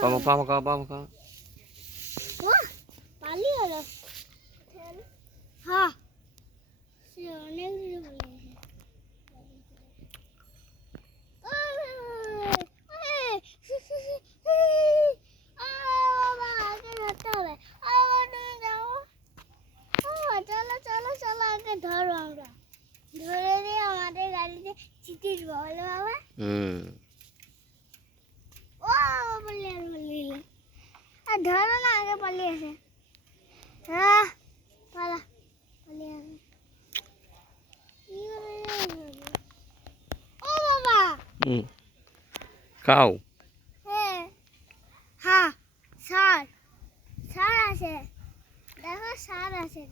পামো পামো খাও পামো খাও। পালি হলো হ্যাঁ সে অনেক দূরে পালিয়েছে। চলো চলো চলো আগে ধরো আমরা ধরে দিয়ে আমাদের গাড়িতে চিঠির বলো বাবা। ও বললে আর ধরো না আগে পালিয়েছে। হ্যাঁ পালা পালিয়ে আসে। ও বাবা খাও। হ্যাঁ হ্যাঁ সার সার আছে দেখো সার আছে।